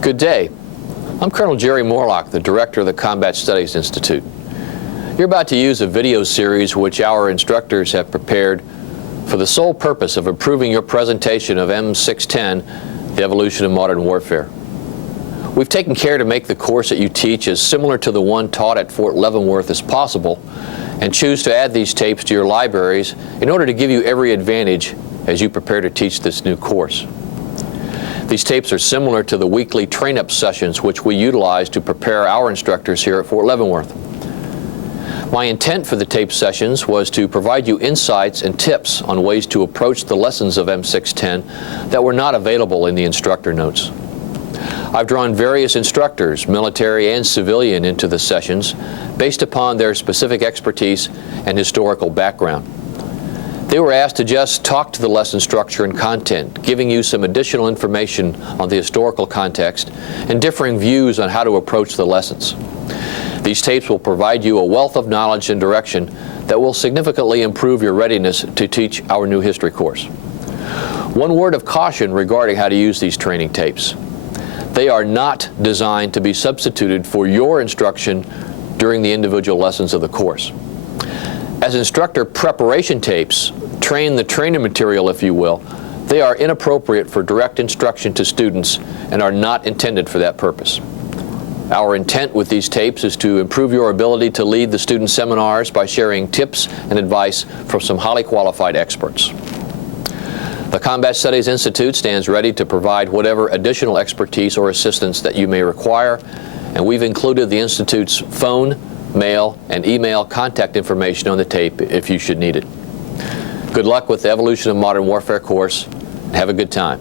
Good day. I'm Colonel Jerry Morlock, the Director of the Combat Studies Institute. You're about to use a video series which our instructors have prepared for the sole purpose of improving your presentation of M610, The Evolution of Modern Warfare. We've taken care to make the course that you teach as similar to the one taught at Fort Leavenworth as possible, and choose to add these tapes to your libraries in order to give you every advantage as you prepare to teach this new course. These tapes are similar to the weekly train-up sessions which we utilize to prepare our instructors here at Fort Leavenworth. My intent for the tape sessions was to provide you insights and tips on ways to approach the lessons of M610 that were not available in the instructor notes. I've drawn various instructors, military and civilian, into the sessions based upon their specific expertise and historical background. They were asked to just talk to the lesson structure and content, giving you some additional information on the historical context and differing views on how to approach the lessons. These tapes will provide you a wealth of knowledge and direction that will significantly improve your readiness to teach our new history course. One word of caution regarding how to use these training tapes. They are not designed to be substituted for your instruction during the individual lessons of the course. As instructor preparation tapes, train the trainer material, if you will, they are inappropriate for direct instruction to students and are not intended for that purpose. Our intent with these tapes is to improve your ability to lead the student seminars by sharing tips and advice from some highly qualified experts. The Combat Studies Institute stands ready to provide whatever additional expertise or assistance that you may require, and we've included the Institute's phone, mail, and email contact information on the tape if you should need it. Good luck with the Evolution of Modern Warfare course, and have a good time.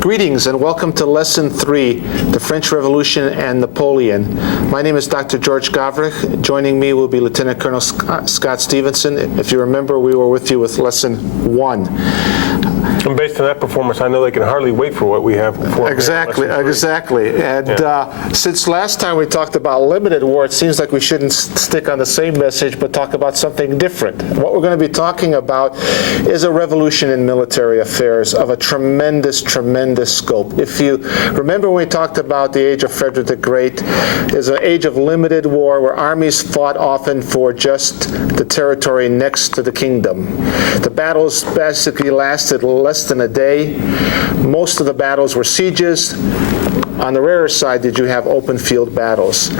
Greetings and welcome to Lesson 3, The French Revolution and Napoleon. My name is Dr. George Gavrich. Joining me will be Lieutenant Colonel Scott Stevenson. If you remember, we were with you with Lesson 1. And based on that performance, I know they can hardly wait for what we have before. Exactly. And since last time we talked about limited war, it seems like we shouldn't stick on the same message, but talk about something different. What we're going to be talking about is a revolution in military affairs of a tremendous scope. If you remember when we talked about the age of Frederick the Great, is an age of limited war where armies fought often for just the territory next to the kingdom. The battles basically lasted less than a day. Most of the battles were sieges. On the rarer side, did you have open field battles.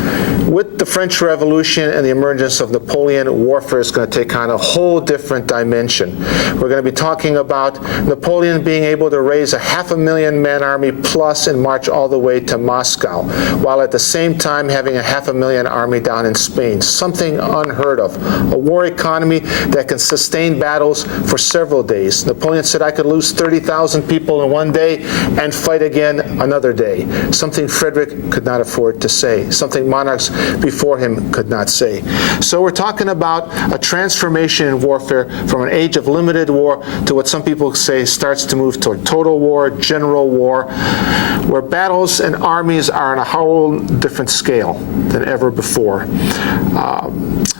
With the French Revolution and the emergence of Napoleon, warfare is going to take on a whole different dimension. We're going to be talking about Napoleon being able to raise a 500,000 man army plus and march all the way to Moscow, while at the same time having a 500,000 army down in Spain. Something unheard of. A war economy that can sustain battles for several days. Napoleon said, I could lose 30,000 people in one day and fight again another day. Something Frederick could not afford to say, something monarchs before him could not say. So we're talking about a transformation in warfare from an age of limited war to what some people say starts to move toward total war, general war, where battles and armies are on a whole different scale than ever before.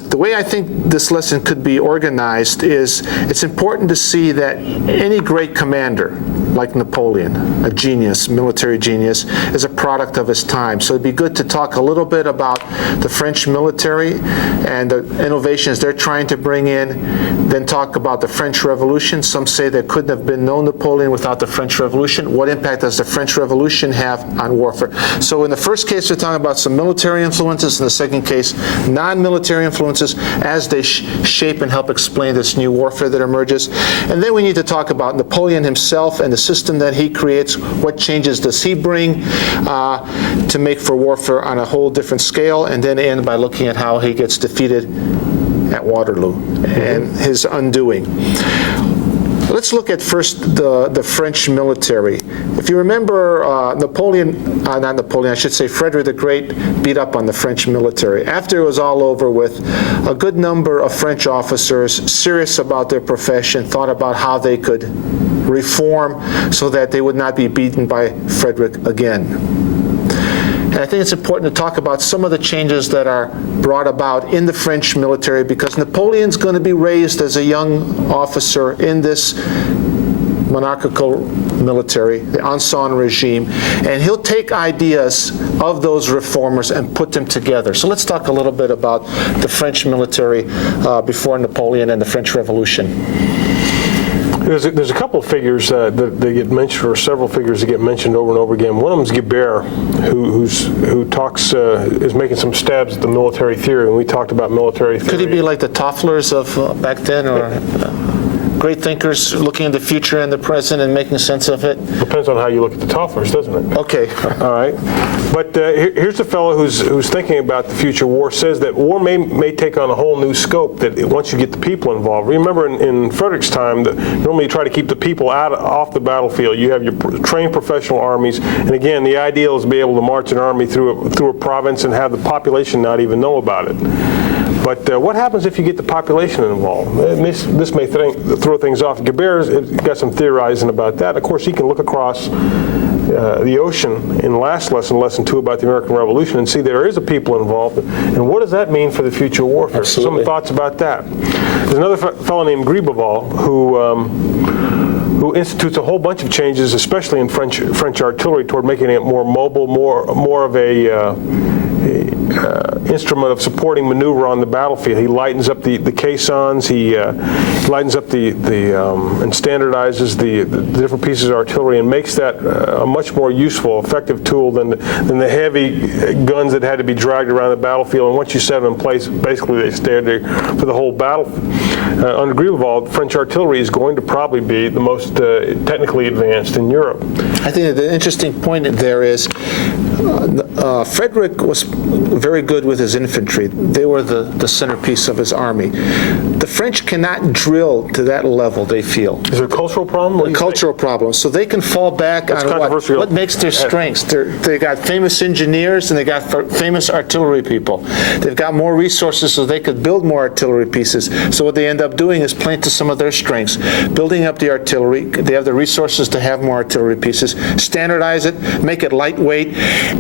The way I think this lesson could be organized is it's important to see that any great commander, like Napoleon, a genius, military genius, is a product of his time. So it'd be good to talk a little bit about the French military and the innovations they're trying to bring in, then talk about the French Revolution. Some say there couldn't have been no Napoleon without the French Revolution. What impact does the French Revolution have on warfare? So in the first case, we're talking about some military influences. In the second case, non-military influences as they shape and help explain this new warfare that emerges. And then we need to talk about Napoleon himself and the system that he creates. What changes does he bring to make for warfare on a whole different scale, and then end by looking at how he gets defeated at Waterloo and his undoing. Let's look at first the French military. If you remember, not Napoleon, I should say Frederick the Great beat up on the French military. After it was all over with, a good number of French officers, serious about their profession, thought about how they could reform so that they would not be beaten by Frederick again. And I think it's important to talk about some of the changes that are brought about in the French military, because Napoleon's going to be raised as a young officer in this monarchical military, the Ancien regime, and he'll take ideas of those reformers and put them together. So let's talk a little bit about the French military before Napoleon and the French Revolution. There's a couple of figures that get mentioned, or several figures that get mentioned over and over again. One of them is Guibert, who talks, is making some stabs at the military theory, and we talked about military theory. Could he be like the Tofflers of back then, or great thinkers looking at the future and the present and making sense of it? Depends on how you look at the Tofflers, doesn't it? Okay. All right. But here's a fellow who's thinking about the future war, says that war may take on a whole new scope that once you get the people involved. Remember in Frederick's time, normally you try to keep the people off the battlefield. You have your trained professional armies, and again, the ideal is to be able to march an army through a province and have the population not even know about it. But what happens if you get the population involved? This may throw things off. Guibert's got some theorizing about that. Of course, he can look across the ocean in last lesson, lesson 2, about the American Revolution, and see there is a people involved. And what does that mean for the future warfare? Absolutely. Some thoughts about that. There's another fellow named Gribeval who institutes a whole bunch of changes, especially in French artillery, toward making it more mobile, more of a instrument of supporting maneuver on the battlefield. He lightens up the caissons. He lightens up and standardizes the different pieces of artillery and makes that a much more useful, effective tool than the heavy guns that had to be dragged around the battlefield. And once you set them in place, basically they stayed there for the whole battle. Under Gribeval, French artillery is going to probably be the most technically advanced in Europe. I think the interesting point there is Frederick was very good with his infantry. They were the centerpiece of his army. The French cannot drill to that level, they feel. Is there a cultural problem? A cultural problem. So they can fall back on what makes their strengths. They got famous engineers and they got famous artillery people. They've got more resources so they could build more artillery pieces. So what they end up doing is playing to some of their strengths, building up the artillery. They have the resources to have more artillery pieces, standardize it, make it lightweight.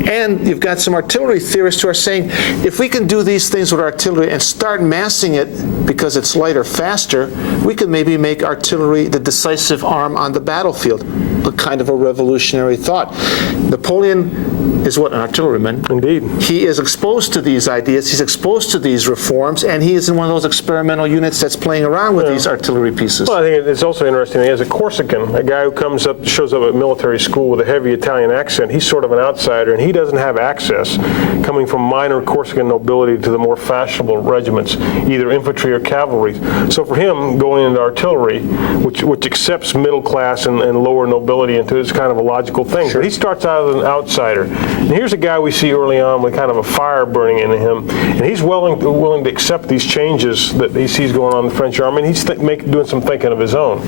And you've got some artillery theorists who are saying, if we can do these things with artillery and start massing it because it's lighter, faster, we could maybe make artillery the decisive arm on the battlefield. A kind of a revolutionary thought. Napoleon is what, an artilleryman? Indeed. He is exposed to these ideas, he's exposed to these reforms, and he is in one of those experimental units that's playing around with these artillery pieces. Well, I think it's also interesting, as a Corsican, a guy who shows up at military school with a heavy Italian accent, he's sort of an outsider, and he doesn't have access, coming from minor Corsican nobility, to the more fashionable regiments, either infantry or cavalry. So for him, going into artillery, which accepts middle class and lower nobility into it, is kind of a logical thing. Sure. But he starts out as an outsider. And here's a guy we see early on with kind of a fire burning into him, and he's willing to accept these changes that he sees going on in the French army, and he's doing some thinking of his own.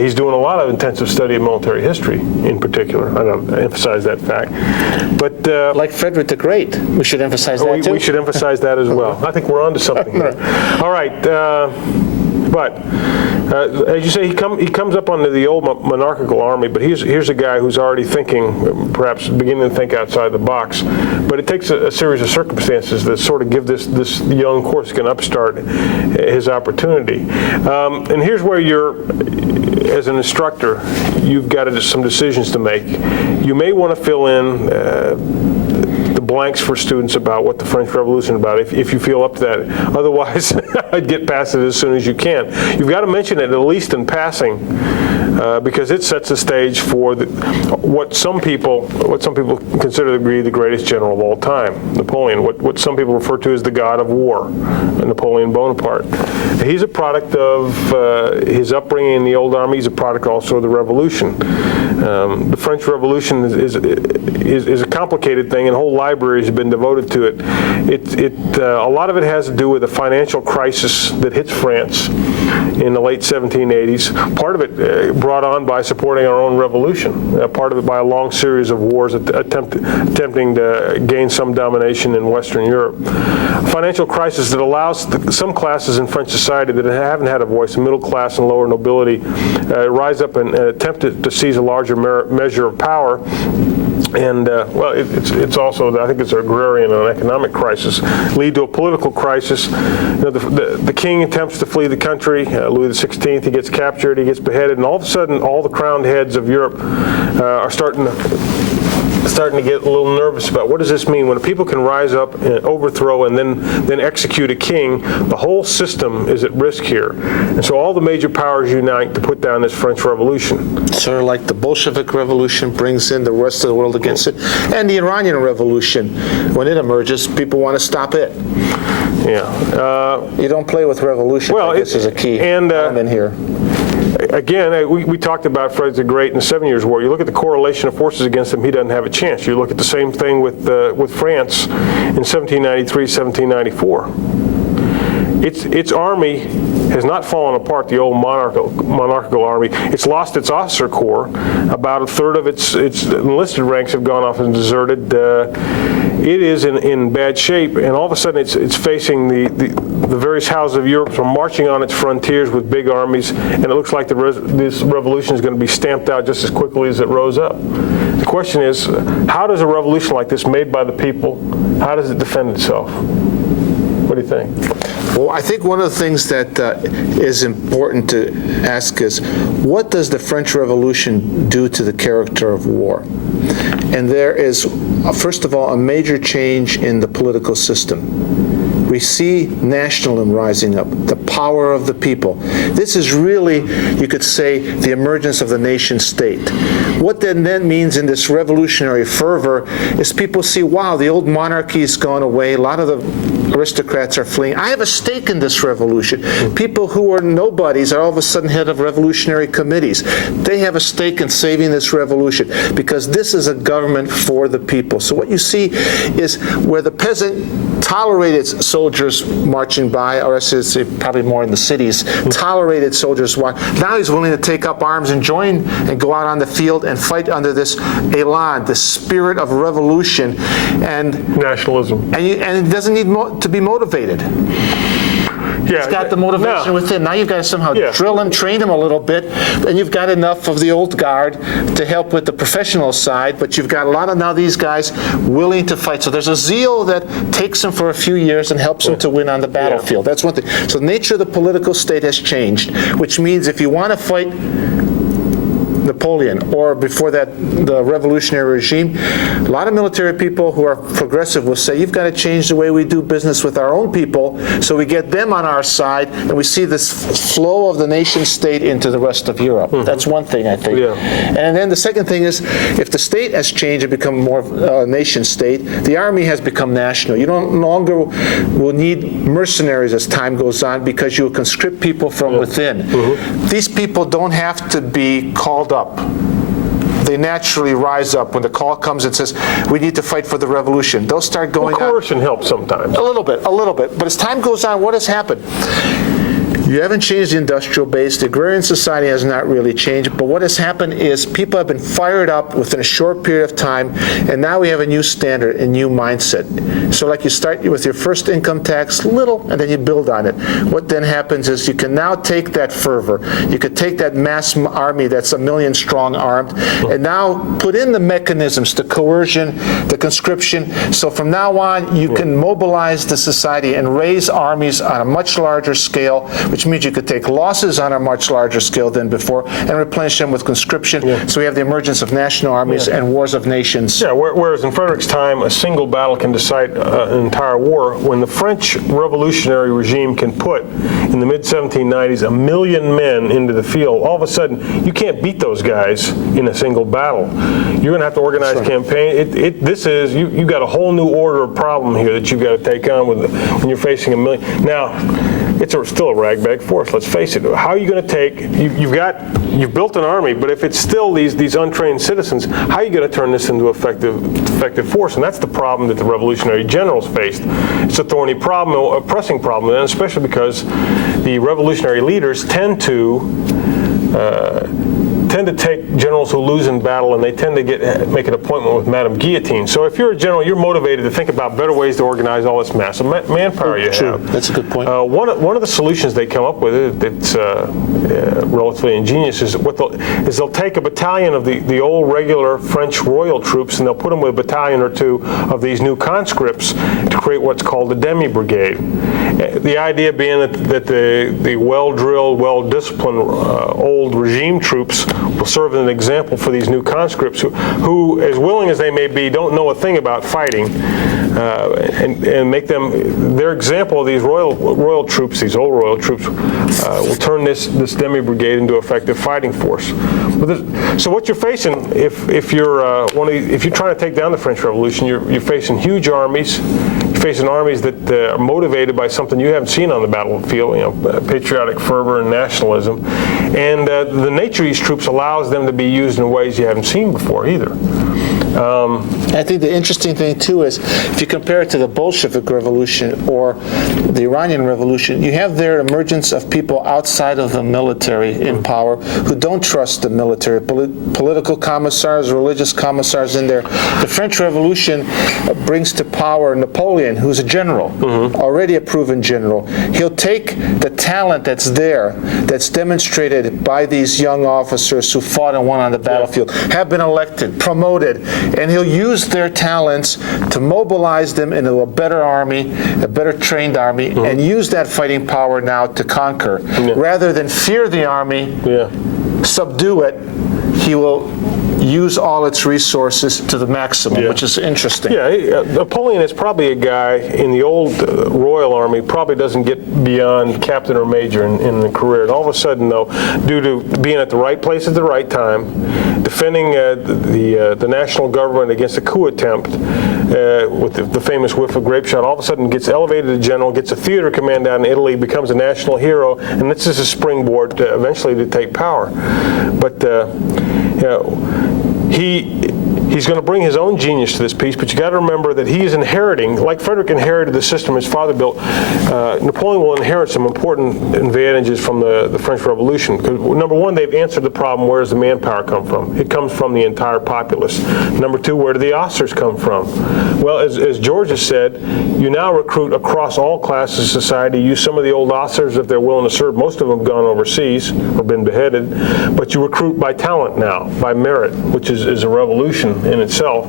He's doing a lot of intensive study of military history, in particular. I don't emphasize that fact. But like Frederick the Great, we should emphasize that too. We should emphasize that as well. I think we're on to something here. All right. But as you say, he comes up under the old monarchical army, but here's a guy who's already thinking, perhaps beginning to think outside the box. But it takes a series of circumstances that sort of give this young Corsican upstart his opportunity. And here's where as an instructor, you've got some decisions to make. You may want to fill in blanks for students about what the French Revolution is about, if you feel up to that. Otherwise, I'd get past it as soon as you can. You've got to mention it at least in passing, because it sets the stage for what some people consider to be the greatest general of all time, Napoleon. What some people refer to as the god of war, Napoleon Bonaparte. He's a product of his upbringing in the old army. He's a product also of the Revolution. The French Revolution is a complicated thing, and whole libraries have been devoted to it. A lot of it has to do with the financial crisis that hits France in the late 1780s. Part of it brought on by supporting our own revolution, part of it by a long series of wars attempting to gain some domination in Western Europe. A financial crisis that allows some classes in French society that haven't had a voice, middle class and lower nobility, rise up and attempt to seize a larger measure of power. And, well, it's also, I think it's an agrarian and an economic crisis, lead to a political crisis. You know, the king attempts to flee the country, Louis XVI, he gets captured, he gets beheaded, and all of a sudden, all the crowned heads of Europe are starting to get a little nervous about what does this mean when people can rise up and overthrow and then execute a king. The whole system is at risk here, and so all the major powers unite to put down this French Revolution. Sort of like the Bolshevik Revolution brings in the rest of the world against it, and the Iranian Revolution, when it emerges, people want to stop it. Yeah. You don't play with revolution. Well, I guess is a key element here. Again, we talked about Frederick the Great in the 7 Years' War. You look at the correlation of forces against him, he doesn't have a chance. You look at the same thing with France in 1793, 1794. Its army has not fallen apart, the old monarchical army. It's lost its officer corps. About a third of its enlisted ranks have gone off and deserted. It is in bad shape, and all of a sudden it's facing the various houses of Europe from marching on its frontiers with big armies, and it looks like this revolution is going to be stamped out just as quickly as it rose up. The question is, how does a revolution like this, made by the people, how does it defend itself? What do you think? Well, I think one of the things that is important to ask is, what does the French Revolution do to the character of war? And there is, first of all, a major change in the political system. We see nationalism rising up, the power of the people. This is really, you could say, the emergence of the nation state. What then means in this revolutionary fervor is people see, wow, the old monarchy's gone away, a lot of the aristocrats are fleeing. I have a stake in this revolution. People who are nobodies are all of a sudden head of revolutionary committees. They have a stake in saving this revolution because this is a government for the people. So what you see is where the peasant tolerated soldiers marching by, or I should say probably more in the cities, tolerated soldiers. Now he's willing to take up arms and join and go out on the field and fight under this elan, the spirit of revolution and nationalism. And it doesn't need to be motivated. Yeah, it's got the motivation within. Now you've got to somehow drill him, train him a little bit, and you've got enough of the old guard to help with the professional side, but you've got a lot of now these guys willing to fight. So there's a zeal that takes them for a few years and helps them to win on the battlefield. That's one thing. So the nature of the political state has changed, which means if you want to fight Napoleon, or before that, the revolutionary regime, a lot of military people who are progressive will say, you've got to change the way we do business with our own people so we get them on our side and we see this flow of the nation state into the rest of Europe. That's one thing, I think. Yeah. And then the second thing is, if the state has changed and become more nation state, the army has become national. You no longer will need mercenaries as time goes on because you will conscript people from within. These people don't have to be called up. They naturally rise up when the call comes and says, we need to fight for the revolution. They'll start going coercion helps sometimes. A little bit. But as time goes on, what has happened? You haven't changed the industrial base. The agrarian society has not really changed. But what has happened is people have been fired up within a short period of time, and now we have a new standard, a new mindset. So like you start with your first income tax, little, and then you build on it. What then happens is you can now take that fervor. You could take that mass army that's 1 million strong armed, and now put in the mechanisms, the coercion, the conscription. So from now on, you can mobilize the society and raise armies on a much larger scale, which means you could take losses on a much larger scale than before and replenish them with conscription. So we have the emergence of national armies and wars of nations. Yeah, whereas in Frederick's time, a single battle can decide an entire war. When the French revolutionary regime can put, in the mid-1790s, 1 million men into the field, all of a sudden, you can't beat those guys in a single battle. You're going to have to organize a campaign. You've got a whole new order of problem here that you've got to take on when you're facing 1 million. Now, it's still a ragbag kinetic force. Let's face it. How are you going to take? You've built an army, but if it's still these untrained citizens, how are you going to turn this into effective force? And that's the problem that the revolutionary generals faced. It's a thorny problem, a pressing problem, and especially because the revolutionary leaders tend to take generals who lose in battle, and they tend to make an appointment with Madame Guillotine. So if you're a general, you're motivated to think about better ways to organize all this massive manpower you have. That's a good point. One of the solutions they come up with that's relatively ingenious is they'll take a battalion of the old regular French royal troops, and they'll put them with a battalion or two of these new conscripts to create what's called the demi-brigade. The idea being that the well-drilled, well-disciplined old regime troops will serve as an example for these new conscripts who, as willing as they may be, don't know a thing about fighting, and make them their example of these royal troops, these old royal troops, will turn this demi-brigade into effective fighting force. So what you're facing, if you're trying to take down the French Revolution, you're facing huge armies. You're facing armies that are motivated by something you haven't seen on the battlefield, patriotic fervor and nationalism, and the nature of these troops allows them to be used in ways you haven't seen before either. I think the interesting thing, too, is if you compare it to the Bolshevik Revolution or the Iranian Revolution, you have their emergence of people outside of the military in power who don't trust the military, political commissars, religious commissars in there. The French Revolution brings to power Napoleon, who's a general, already a proven general. He'll take the talent that's there, that's demonstrated by these young officers who fought and won on the battlefield, have been elected, promoted, and he'll use their talents to mobilize them into a better army, a better trained army, and use that fighting power now to conquer. Rather than fear the army, subdue it, he will use all its resources to the maximum, which is interesting. Yeah, Napoleon is probably a guy in the old Royal Army, probably doesn't get beyond captain or major in the career. And all of a sudden, though, due to being at the right place at the right time, defending the national government against a coup attempt with the famous whiff of grape shot, all of a sudden gets elevated to general, gets a theater command out in Italy, becomes a national hero, and this is a springboard eventually to take power. But he's going to bring his own genius to this piece, but you got to remember that he is inheriting, like Frederick inherited the system his father built, Napoleon will inherit some important advantages from the French Revolution. Because number one, they've answered the problem, where does the manpower come from? It comes from the entire populace. Number two, where do the officers come from? Well, as George has said, you now recruit across all classes of society. Use some of the old officers if they're willing to serve. Most of them have gone overseas or been beheaded. But you recruit by talent now, by merit, which is a revolution in itself.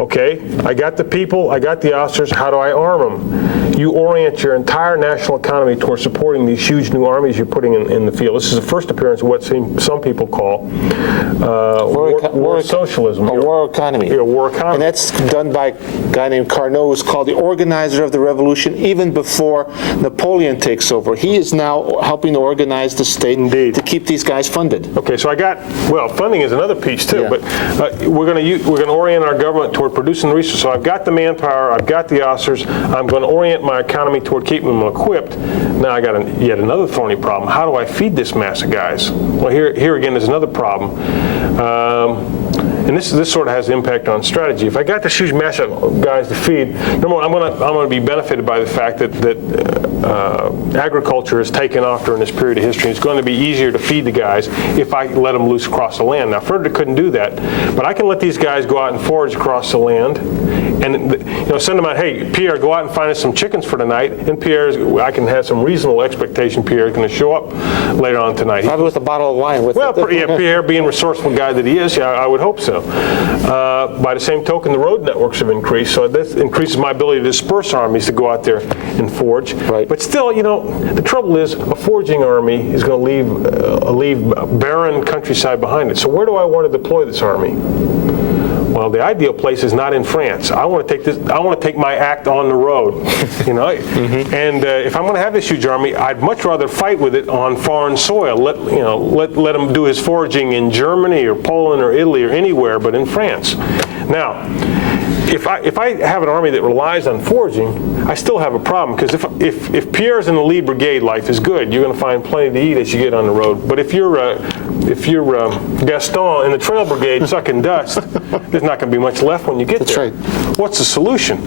Okay, I got the people, I got the officers, how do I arm them? You orient your entire national economy towards supporting these huge new armies you're putting in the field. This is the first appearance of what some people call war socialism. A war economy. Yeah, war economy. And that's done by a guy named Carnot, who's called the organizer of the revolution even before Napoleon takes over. He is now helping to organize the state to keep these guys funded. Okay, so funding is another piece too, but we're going to orient our government toward producing the resources. So I've got the manpower, I've got the officers, I'm going to orient my economy toward keeping them equipped. Now I got yet another thorny problem. How do I feed this mass of guys? Well, here again is another problem. And this sort of has impact on strategy. If I got this huge mass of guys to feed, number one, I'm going to be benefited by the fact that agriculture has taken off during this period of history. It's going to be easier to feed the guys if I let them loose across the land. Now, Frederick couldn't do that, but I can let these guys go out and forage across the land, and send them out. Hey, Pierre, go out and find us some chickens for tonight. And I can have some reasonable expectation Pierre's going to show up later on tonight. Probably with a bottle of wine. Pierre, being resourceful guy that he is, I would hope so. By the same token, the road networks have increased, so this increases my ability to disperse armies to go out there and forage. Right. But still, the trouble is a foraging army is going to leave barren countryside behind it. So where do I want to deploy this army? Well, the ideal place is not in France. I want to take my act on the road, And if I'm going to have this huge army, I'd much rather fight with it on foreign soil. Let him do his foraging in Germany or Poland or Italy or anywhere, but in France. Now, if I have an army that relies on foraging, I still have a problem, because if Pierre's in the lead brigade, life is good. You're going to find plenty to eat as you get on the road. But if you're Gaston in the trail brigade sucking dust, there's not going to be much left when you get there. That's right. What's the solution?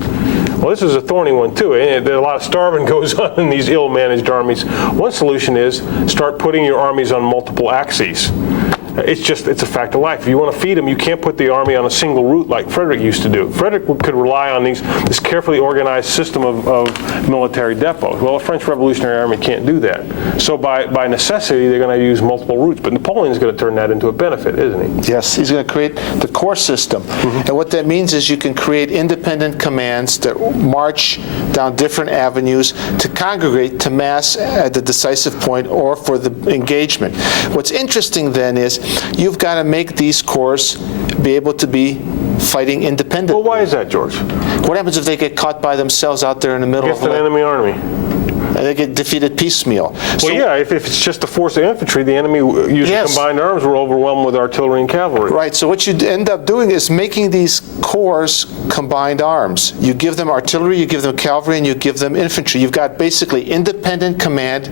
Well, this is a thorny one too. And a lot of starving goes on in these ill-managed armies. One solution is start putting your armies on multiple axes. It's a fact of life. If you want to feed them, you can't put the army on a single route like Frederick used to do. Frederick could rely on this carefully organized system of military depots. Well, a French Revolutionary Army can't do that. So by necessity, they're going to use multiple routes. But Napoleon's going to turn that into a benefit, isn't he? Yes, he's going to create the corps system. And what that means is you can create independent commands that march down different avenues to congregate, to mass at the decisive point or for the engagement. What's interesting then is you've got to make these corps be able to be fighting independently. Well, why is that, George? What happens if they get caught by themselves out there in the middle Against of an enemy army? and they get defeated piecemeal? Well, yeah, if it's just a force of infantry, the enemy using combined arms were overwhelmed with artillery and cavalry. Right, so what you end up doing is making these corps combined arms. You give them artillery, you give them cavalry, and you give them infantry. You've got basically independent command,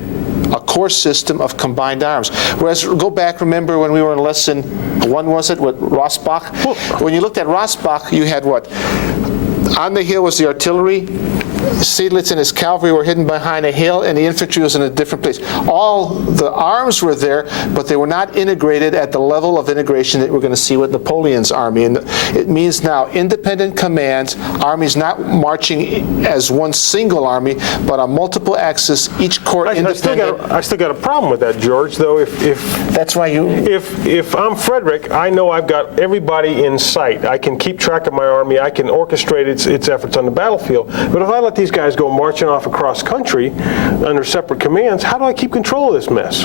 a corps system of combined arms. Whereas, go back, remember when we were in lesson 1, was it, with Rossbach? Well, when you looked at Rossbach, you had what? On the hill was the artillery, Seydlitz and his cavalry were hidden behind a hill, and the infantry was in a different place. All the arms were there, but they were not integrated at the level of integration that we're going to see with Napoleon's army. And it means now independent commands, armies not marching as one single army, but on multiple axes, each corps independent. I still got a problem with that, George, though. If That's why you... If I'm Frederick, I know I've got everybody in sight. I can keep track of my army. I can orchestrate its efforts on the battlefield. But if I let these guys go marching off across country under separate commands, how do I keep control of this mess?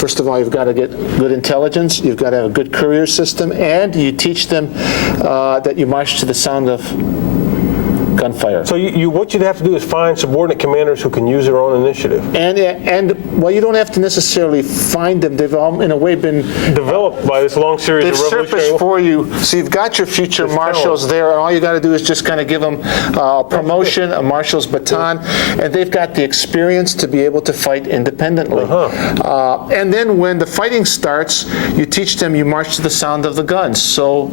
First of all, you've got to get good intelligence, you've got to have a good courier system, and you teach them that you march to the sound of gunfire. So what you'd have to do is find subordinate commanders who can use their own initiative. And well, you don't have to necessarily find them. They've all, in a way, been developed by this long series of revolutionary... They've surfaced for you. So you've got your future marshals there, and all you got to do is just kind of give them a promotion, a marshal's baton, and they've got the experience to be able to fight independently. And then when the fighting starts, you teach them, you march to the sound of the guns. So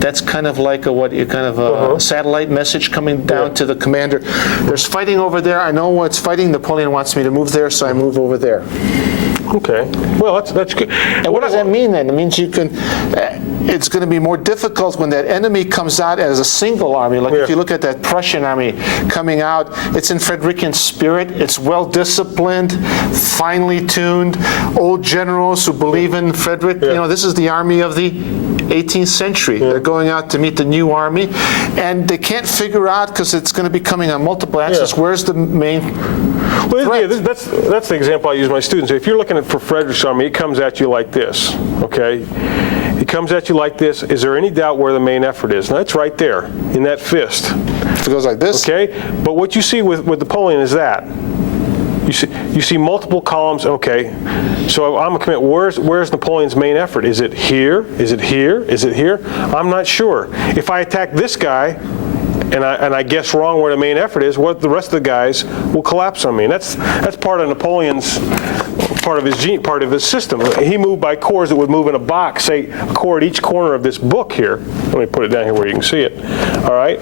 that's kind of like a satellite message coming down to the commander. There's fighting over there. I know what's fighting. Napoleon wants me to move there, so I move over there. Okay. Well, that's good. And what does that mean then? It means you can... it's going to be more difficult when that enemy comes out as a single army. Like if you look at that Prussian army coming out, it's in Frederican spirit. It's well-disciplined, finely tuned, old generals who believe in Frederick. You know, this is the army of the 18th century. They're going out to meet the new army, and they can't figure out, because it's going to be coming on multiple axes, where's the main threat? Yeah, that's the example I use with my students. If you're looking for Frederick's army, it comes at you like this, okay? It comes at you like this. Is there any doubt where the main effort is? Now, it's right there in that fist. If it goes like this. Okay? But what you see with Napoleon is that. You see multiple columns. Okay, so I'm a commander. Where's Napoleon's main effort? Is it here? Is it here? Is it here? I'm not sure. If I attack this guy, and I guess wrong where the main effort is, what the rest of the guys will collapse on me. And that's part of Napoleon's part of his system. He moved by corps that would move in a box, say a corps at each corner of this book here. Let me put it down here where you can see it. All right.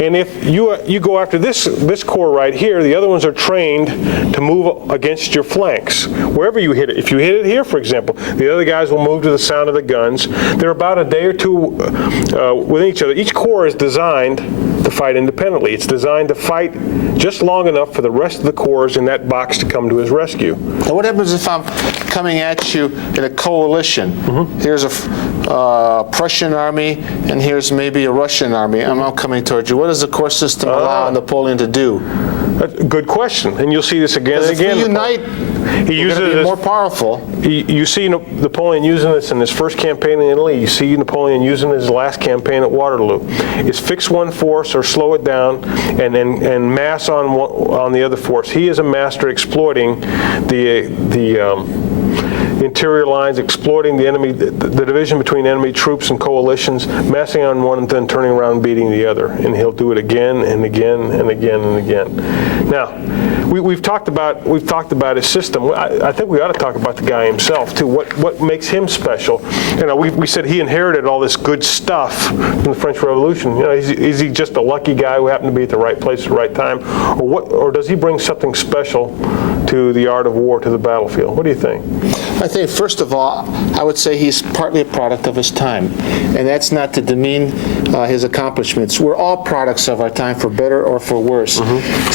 And if you go after this corps right here, the other ones are trained to move against your flanks. Wherever you hit it. If you hit it here, for example, the other guys will move to the sound of the guns. They're about a day or two within each other. Each corps is designed to fight independently. It's designed to fight just long enough for the rest of the corps in that box to come to his rescue. Now what happens if I'm coming at you in a coalition? Here's a Prussian army, and here's maybe a Russian army. I'm not coming towards you. What does the corps system allow Napoleon to do? Good question, and you'll see this again and again. If we unite, he uses we're going to be this, more powerful. You see Napoleon using this in his first campaign in Italy. You see Napoleon using his last campaign at Waterloo. It's fix one force or slow it down, and mass on the other force. He is a master exploiting the interior lines, exploiting the enemy, the division between enemy troops and coalitions, massing on one and then turning around and beating the other. And he'll do it again and again and again and again. Now, we've talked about his system. I think we ought to talk about the guy himself too. What makes him special? You know, we said he inherited all this good stuff from the French Revolution. You know, is he just a lucky guy who happened to be at the right place at the right time, or does he bring something special to the art of war, to the battlefield? What do you think? I think, first of all, I would say he's partly a product of his time, and that's not to demean his accomplishments. We're all products of our time, for better or for worse.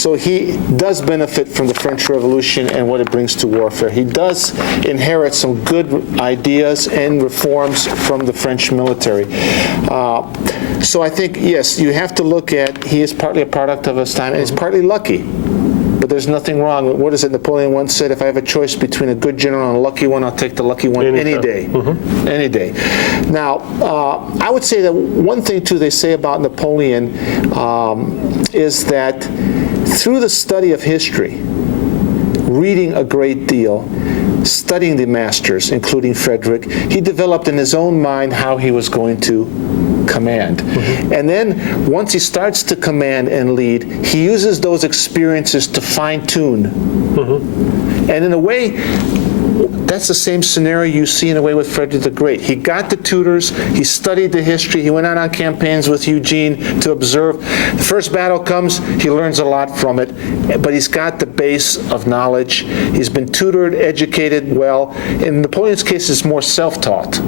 So he does benefit from the French Revolution and what it brings to warfare. He does inherit some good ideas and reforms from the French military. So I think, yes, you have to look at, he is partly a product of his time, and he's partly lucky. But there's nothing wrong. What is it Napoleon once said? If I have a choice between a good general and a lucky one, I'll take the lucky one any day. Any day. Now, I would say that one thing, too, they say about Napoleon is that through the study of history, reading a great deal, studying the masters, including Frederick, he developed in his own mind how he was going to command. And then once he starts to command and lead, he uses those experiences to fine-tune. And in a way, that's the same scenario you see in a way with Frederick the Great. He got the tutors, he studied the history, he went out on campaigns with Eugene to observe. The first battle comes, he learns a lot from it, but he's got the base of knowledge. He's been tutored, educated well. In Napoleon's case, it's more self-taught.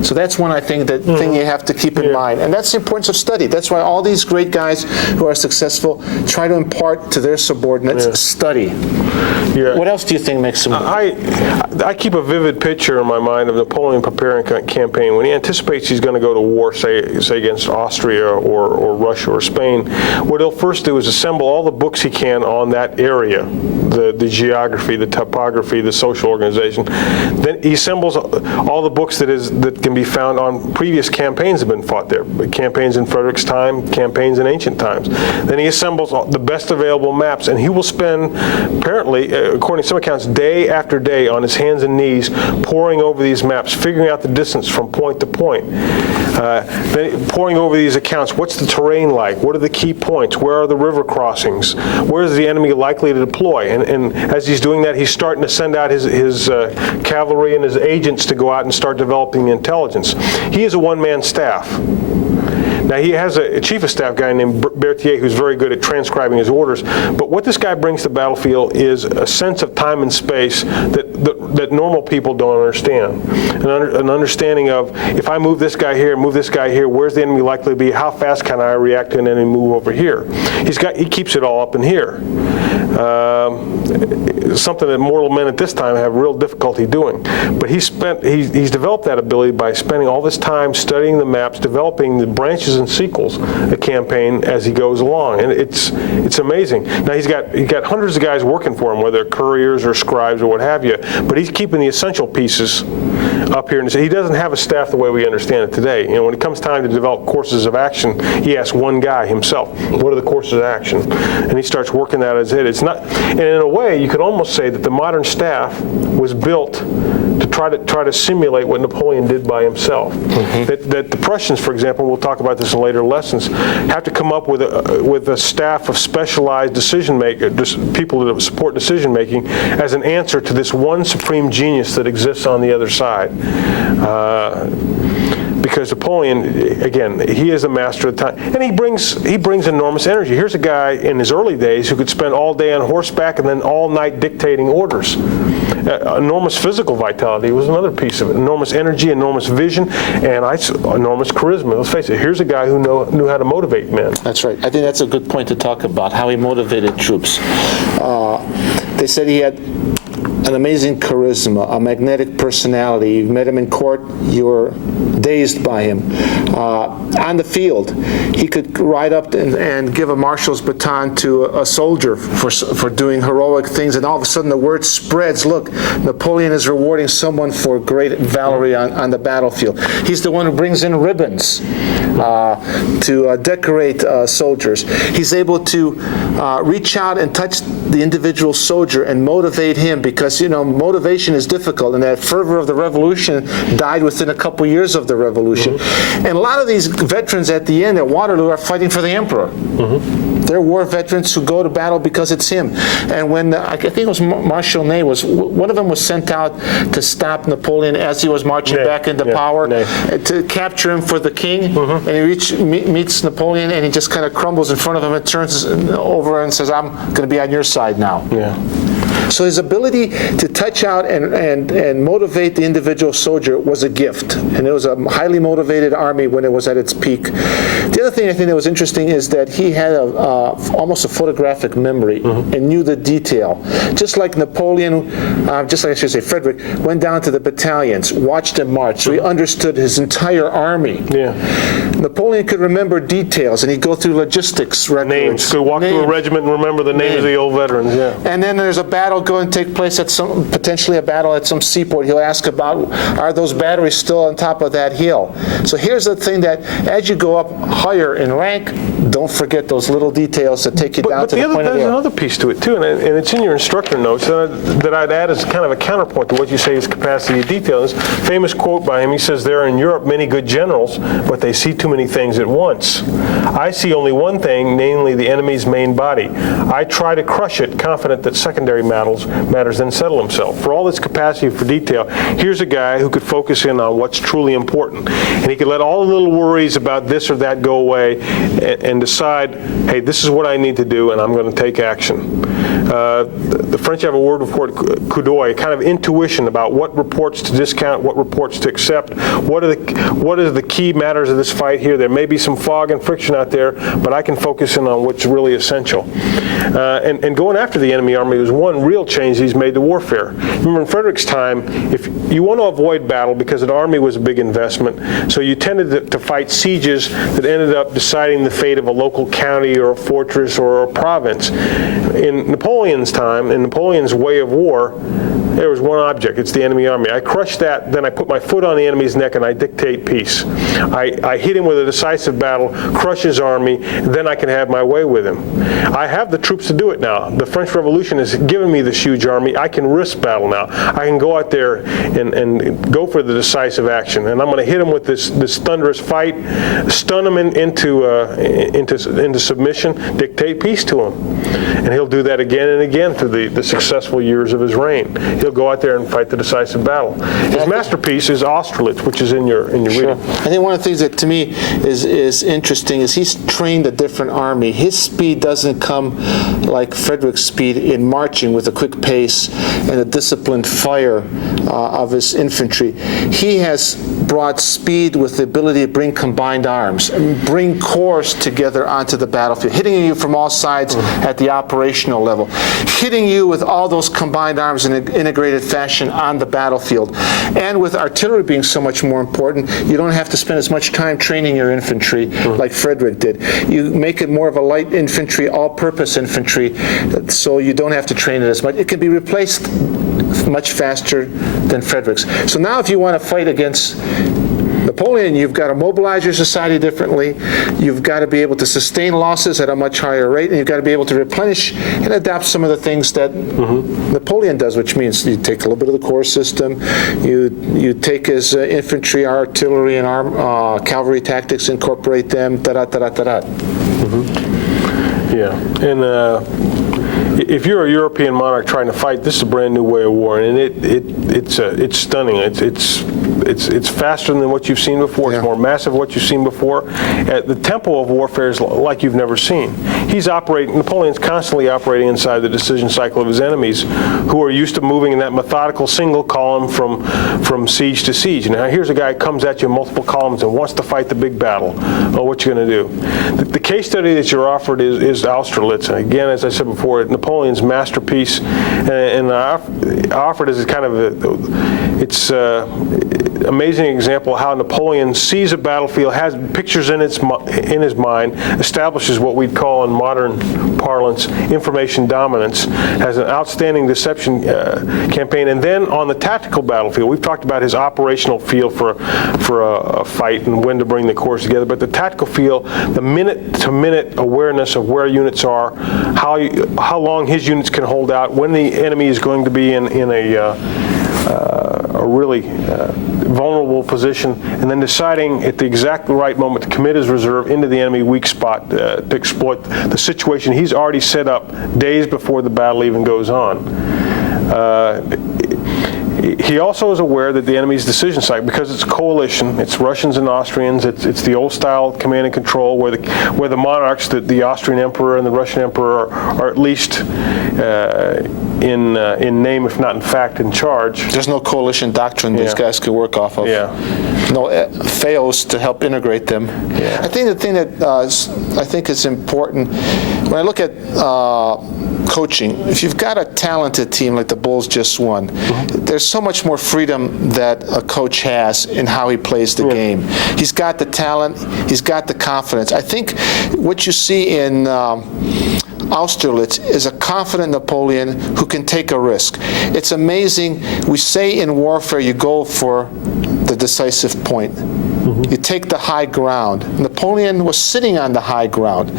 So that's one, I think, thing you have to keep in mind. And that's the importance of study. That's why all these great guys who are successful try to impart to their subordinates study. What else do you think makes them good? I keep a vivid picture in my mind of Napoleon preparing a campaign. When he anticipates he's going to go to war, say against Austria or Russia or Spain, what he'll first do is assemble all the books he can on that area, the geography, the topography, the social organization. Then he assembles all the books that can be found on previous campaigns that have been fought there, campaigns in Frederick's time, campaigns in ancient times. Then he assembles the best available maps, and he will spend, apparently, according to some accounts, day after day on his hands and knees, poring over these maps, figuring out the distance from point to point, then poring over these accounts. What's the terrain like? What are the key points? Where are the river crossings? Where is the enemy likely to deploy? And as he's doing that, he's starting to send out his cavalry and his agents to go out and start developing the intelligence. He is a one-man staff. Now, he has a chief of staff guy named Berthier who's very good at transcribing his orders, but what this guy brings to the battlefield is a sense of time and space that normal people don't understand. An understanding of, if I move this guy here, where's the enemy likely to be? How fast can I react to an enemy move over here? He keeps it all up in here. Something that mortal men at this time have real difficulty doing. But he's developed that ability by spending all this time studying the maps, developing the branches and sequels a campaign as he goes along, and it's amazing. Now he's got hundreds of guys working for him, whether couriers or scribes or what have you, but he's keeping the essential pieces up here. And he doesn't have a staff the way we understand it today. You know, when it comes time to develop courses of action, he asks one guy himself, what are the courses of action? And he starts working that as it. It's not, and in a way, you could almost say that the modern staff was built to try to simulate what Napoleon did by himself. That the Prussians, for example, we'll talk about this in later lessons, have to come up with a staff of specialized decision makers, people that support decision making, as an answer to this one supreme genius that exists on the other side. Because Napoleon, again, he is the master of the time, and he brings enormous energy. Here's a guy in his early days who could spend all day on horseback and then all night dictating orders. Enormous physical vitality was another piece of it. Enormous energy, enormous vision, and enormous charisma. Let's face it, here's a guy who knew how to motivate men. That's right. I think that's a good point to talk about, how he motivated troops. They said he had an amazing charisma, a magnetic personality. You met him in court, you were dazed by him. On the field, he could ride up and give a marshal's baton to a soldier for doing heroic things, and all of a sudden the word spreads, look, Napoleon is rewarding someone for great valor on the battlefield. He's the one who brings in ribbons to decorate soldiers. He's able to reach out and touch the individual soldier and motivate him, because motivation is difficult, and that fervor of the revolution died within a couple years of the revolution. And a lot of these veterans at the end at Waterloo are fighting for the emperor. They're war veterans who go to battle because it's him. And when I think it was Marshal Ney, one of them was sent out to stop Napoleon as he was marching back into power, to capture him for the king. And he meets Napoleon, and he just kind of crumbles in front of him and turns over and says, "I'm going to be on your side now." So his ability to touch out and motivate the individual soldier was a gift, and it was a highly motivated army when it was at its peak. The other thing I think that was interesting is that he had almost a photographic memory and knew the detail. Just like Napoleon, just like I should say Frederick, went down to the battalions, watched them march, so he understood his entire army. Napoleon could remember details, and he'd go through logistics records. Names. Could walk through a regiment and remember the names of the old veterans. And then there's a battle going to take place at potentially a battle at some seaport. He'll ask about, are those batteries still on top of that hill? So here's the thing, that as you go up higher in rank, don't forget those little details that take you down to the point of the There's another piece to it too, and it's in your instructor notes that I'd add as kind of a counterpoint to what you say is capacity to detail. This famous quote by him, he says, "There are in Europe many good generals, but they see too many things at once. I see only one thing, namely the enemy's main body. I try to crush it, confident that secondary matters then settle himself." For all this capacity for detail, here's a guy who could focus in on what's truly important, and he could let all the little worries about this or that go away and decide, hey, this is what I need to do, and I'm going to take action. The French have a word for it, coup d'oeil, kind of intuition about what reports to discount, what reports to accept, what are the key matters of this fight here. There may be some fog and friction out there, but I can focus in on what's really essential. And going after the enemy army was one real change he's made to warfare. Remember, in Frederick's time, if you want to avoid battle, because an army was a big investment, so you tended to fight sieges that ended up deciding the fate of a local county or a fortress or a province. In Napoleon's time, in Napoleon's way of war, there was one object. It's the enemy army. I crush that, then I put my foot on the enemy's neck and I dictate peace. I hit him with a decisive battle, crush his army, then I can have my way with him. I have the troops to do it now. The French Revolution has given me this huge army. I can risk battle now. I can go out there and go for the decisive action. And I'm going to hit him with this thunderous fight, stun him into submission, dictate peace to him. And he'll do that again and again through the successful years of his reign. He'll go out there and fight the decisive battle. His masterpiece is Austerlitz, which is in your reading. I think one of the things that to me is interesting is he's trained a different army. His speed doesn't come like Frederick's speed in marching with a quick pace and a disciplined fire of his infantry. He has brought speed with the ability to bring combined arms and bring corps together onto the battlefield, hitting you from all sides at the operational level, hitting you with all those combined arms in an integrated fashion on the battlefield. And with artillery being so much more important, you don't have to spend as much time training your infantry like Frederick did. You make it more of a light infantry, all-purpose infantry, so you don't have to train it as much. It can be replaced much faster than Frederick's. So now if you want to fight against Napoleon, you've got to mobilize your society differently, you've got to be able to sustain losses at a much higher rate, and you've got to be able to replenish and adapt some of the things that Napoleon does, which means you take a little bit of the corps system, you take his infantry, artillery, and cavalry tactics, incorporate them, da-da-da-da-da-da. Yeah, and if you're a European monarch trying to fight, this is a brand new way of war, and it's stunning. It's faster than what you've seen before. It's more massive than what you've seen before. The tempo of warfare is like you've never seen. Napoleon's constantly operating inside the decision cycle of his enemies, who are used to moving in that methodical single column from siege to siege. Now here's a guy who comes at you in multiple columns and wants to fight the big battle. Well, what you going to do? The case study that you're offered is Austerlitz. And again, as I said before, Napoleon's masterpiece, and I offered as kind of amazing example of how Napoleon sees a battlefield, has pictures in his mind, establishes what we'd call in modern parlance information dominance, has an outstanding deception campaign, and then on the tactical battlefield, we've talked about his operational feel for a fight and when to bring the corps together, but the tactical feel, the minute-to-minute awareness of where units are, how long his units can hold out, when the enemy is going to be in a really vulnerable position, and then deciding at the exact right moment to commit his reserve into the enemy weak spot to exploit the situation he's already set up days before the battle even goes on. He also is aware that the enemy's decision site, because it's a coalition, it's Russians and Austrians, it's the old style command and control where the monarchs, the Austrian emperor and the Russian emperor are at least in name, if not in fact, in charge. There's no coalition doctrine these guys could work off of. Yeah. No fails to help integrate them. Yeah. I think the thing that I think is important, when I look at coaching, if you've got a talented team like the Bulls just won, there's so much more freedom that a coach has in how he plays the game. He's got the talent, he's got the confidence. I think what you see in Austerlitz is a confident Napoleon who can take a risk. It's amazing. We say in warfare you go for the decisive point. You take the high ground. Napoleon was sitting on the high ground.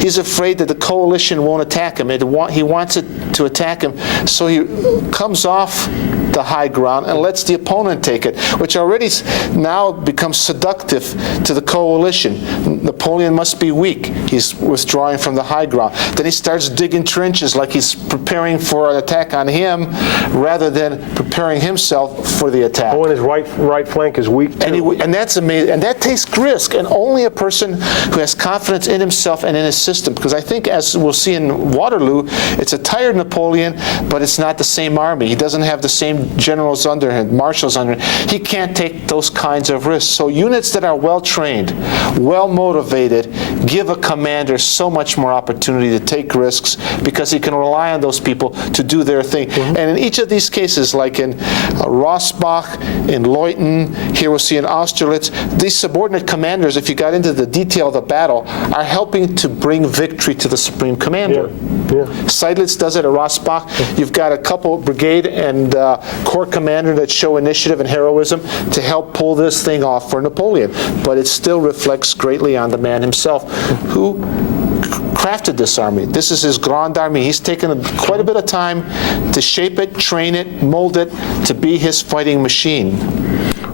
He's afraid that the coalition won't attack him. He wants it to attack him, so he comes off the high ground and lets the opponent take it, which already now becomes seductive to the coalition. Napoleon must be weak. He's withdrawing from the high ground. Then he starts digging trenches like he's preparing for an attack on him rather than preparing himself for the attack. Oh, and his right flank is weak too. And that's amazing. And that takes risk, and only a person who has confidence in himself and in his system, because I think, as we'll see in Waterloo, it's a tired Napoleon, but it's not the same army. He doesn't have the same generals under him, marshals under him. He can't take those kinds of risks. So units that are well trained, well motivated, give a commander so much more opportunity to take risks because he can rely on those people to do their thing. And in each of these cases, like in Rossbach, in Leuthen, here we'll see in Austerlitz, these subordinate commanders, if you got into the detail of the battle, are helping to bring victory to the supreme commander. Seydlitz does it at Rossbach. You've got a couple brigade and corps commander that show initiative and heroism to help pull this thing off for Napoleon. But it still reflects greatly on the man himself who crafted this army. This is his Grand Army. He's taken quite a bit of time to shape it, train it, mold it to be his fighting machine.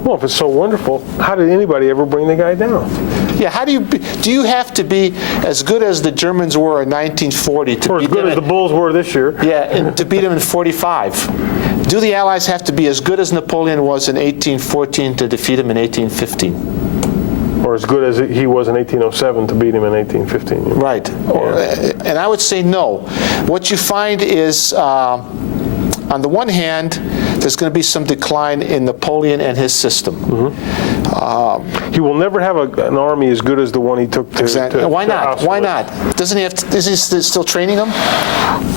Well, if it's so wonderful, how did anybody ever bring the guy down? Yeah, how do you have to be as good as the Germans were in 1940 to or beat as good them as the Bulls were this year? Yeah, and to beat them in 45. Do the Allies have to be as good as Napoleon was in 1814 to defeat him in 1815? Or as good as he was in 1807 to beat him in 1815? Right. And I would say no. What you find is, on the one hand, there's going to be some decline in Napoleon and his system. He will never have an army as good as the one he took to Why not? Austerlitz. Why not? Doesn't he have? Is he still training them?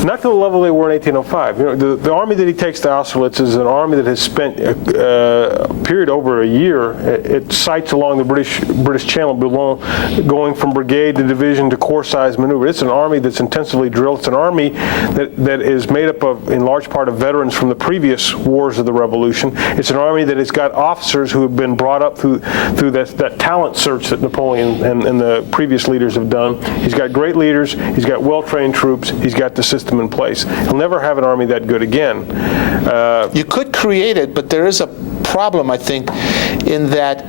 Not to the level they were in 1805. You know, the army that he takes to Austerlitz is an army that has spent a period over a year at sites along the British Channel below, going from brigade to division to corps-size maneuver. It's an army that's intensively drilled. It's an army that is made up of, in large part, of veterans from the previous wars of the Revolution. It's an army that has got officers who have been brought up through that talent search that Napoleon and the previous leaders have done. He's got great leaders. He's got well-trained troops. He's got the system in place. He'll never have an army that good again. You could create it, but there is a problem, I think, in that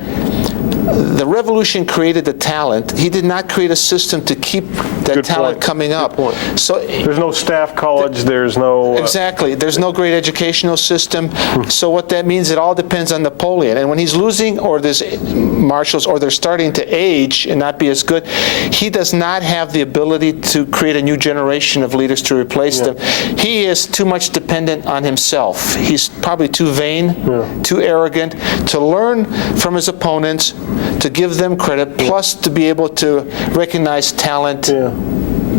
the revolution created the talent. He did not create a system to keep that Good talent point. coming up. Good point. So There's no staff college. There's no... exactly. There's no great educational system. So what that means, it all depends on Napoleon. And when he's losing, or there's marshals, or they're starting to age and not be as good, he does not have the ability to create a new generation of leaders to replace them. He is too much dependent on himself. He's probably too vain, too arrogant to learn from his opponents, to give them credit, plus to be able to recognize talent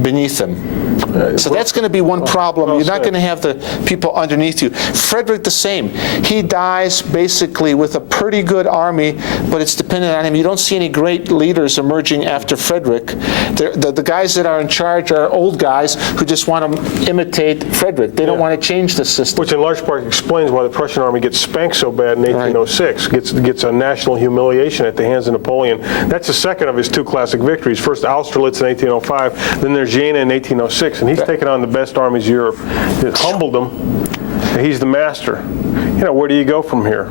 beneath him. So that's going to be one problem. You're not going to have the people underneath you. Frederick the same. He dies basically with a pretty good army, but it's dependent on him. You don't see any great leaders emerging after Frederick. The guys that are in charge are old guys who just want to imitate Frederick. They don't want to change the system. Which in large part explains why the Prussian army gets spanked so bad in 1806, gets a national humiliation at the hands of Napoleon. That's the second of his two classic victories. First Austerlitz in 1805, then there's Jena in 1806, and he's taken on the best armies of Europe. It humbled him. He's the master. Where do you go from here?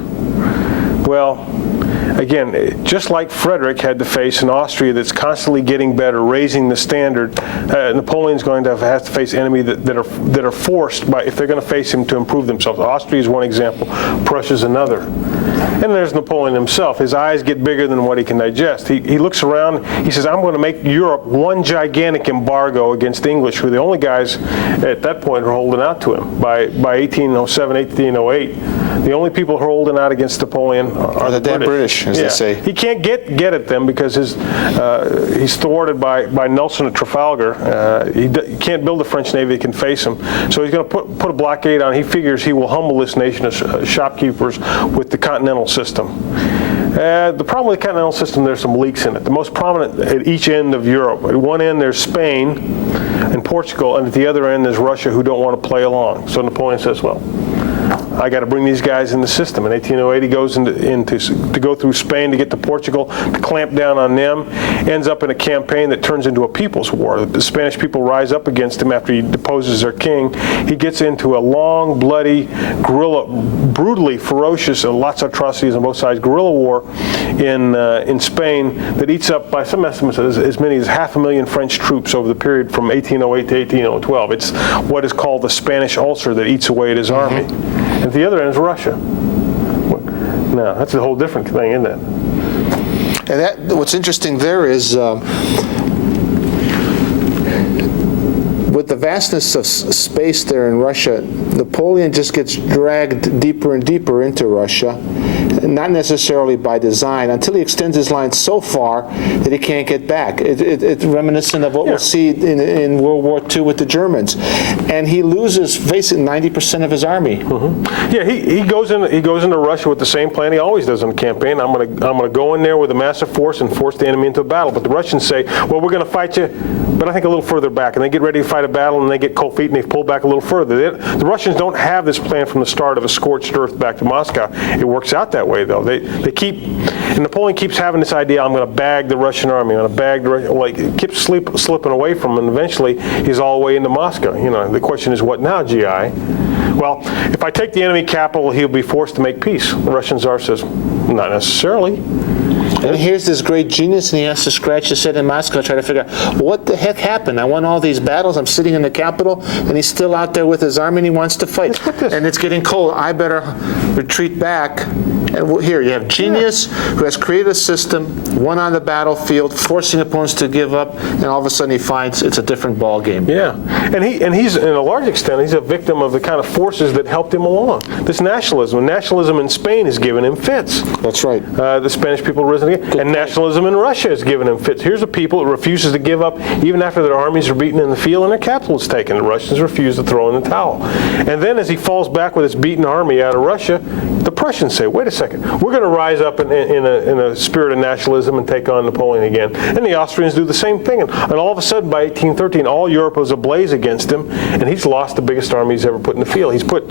Well, again, just like Frederick had to face an Austria that's constantly getting better, raising the standard, Napoleon's going to have to face enemies that are forced by, if they're going to face him, to improve themselves. Austria is one example, Prussia's another. And there's Napoleon himself. His eyes get bigger than what he can digest. He looks around, he says, I'm going to make Europe one gigantic embargo against the English, who are the only guys at that point who are holding out to him. By 1807, 1808, the only people who are holding out against Napoleon are the damn British, as they say. He can't get at them because he's thwarted by Nelson at Trafalgar. He can't build a French navy that can face him. So he's going to put a blockade on. He figures he will humble this nation of shopkeepers with the continental system. The problem with the continental system, there's some leaks in it. The most prominent at each end of Europe. At one end there's Spain and Portugal, and at the other end there's Russia, who don't want to play along. So Napoleon says, well, I got to bring these guys in the system. In 1808, he goes to go through Spain to get to Portugal, to clamp down on them, ends up in a campaign that turns into a people's war. The Spanish people rise up against him after he deposes their king. He gets into a long, bloody, brutally ferocious, lots of atrocities on both sides, guerrilla war in Spain that eats up, by some estimates, as many as 500,000 French troops over the period from 1808 to 1812. It's what is called the Spanish ulcer that eats away at his army. At the other end is Russia. Now, that's a whole different thing, isn't it? And what's interesting there is, with the vastness of space there in Russia, Napoleon just gets dragged deeper and deeper into Russia, not necessarily by design, until he extends his line so far that he can't get back. It's reminiscent of what we'll see in World War II with the Germans. And he loses basically 90% of his army. Mm-hmm. Yeah, he goes into Russia with the same plan he always does in a campaign. I'm going to go in there with a massive force and force the enemy into a battle. But the Russians say, well, we're going to fight you, but I think a little further back. And they get ready to fight a battle, and they get cold feet, and they pull back a little further. The Russians don't have this plan from the start of a scorched earth back to Moscow. It works out that way, though. And Napoleon keeps having this idea, I'm going to bag the Russian army. I'm going to bag the Russian, like, it keeps slipping away from him, and eventually he's all the way into Moscow. The question is, what now, GI? Well, if I take the enemy capital, he'll be forced to make peace. The Russian Tsar says, not necessarily. And here's this great genius, and he has to scratch his head in Moscow, try to figure out, what the heck happened? I won all these battles, I'm sitting in the capital, and he's still out there with his army, and he wants to fight. And it's getting cold. I better retreat back. And here, you have genius who has created a system, won on the battlefield, forcing opponents to give up, and all of a sudden he finds it's a different ball game. Yeah, and he's, in a large extent, he's a victim of the kind of forces that helped him along. This nationalism in Spain has given him fits. That's right. The Spanish people have risen again. And nationalism in Russia has given him fits. Here's a people that refuses to give up even after their armies are beaten in the field and their capital is taken. The Russians refuse to throw in the towel. And then as he falls back with his beaten army out of Russia, the Prussians say, wait a second, we're going to rise up in a spirit of nationalism and take on Napoleon again. And the Austrians do the same thing. And all of a sudden, by 1813, all Europe was ablaze against him, and he's lost the biggest army he's ever put in the field. He's put,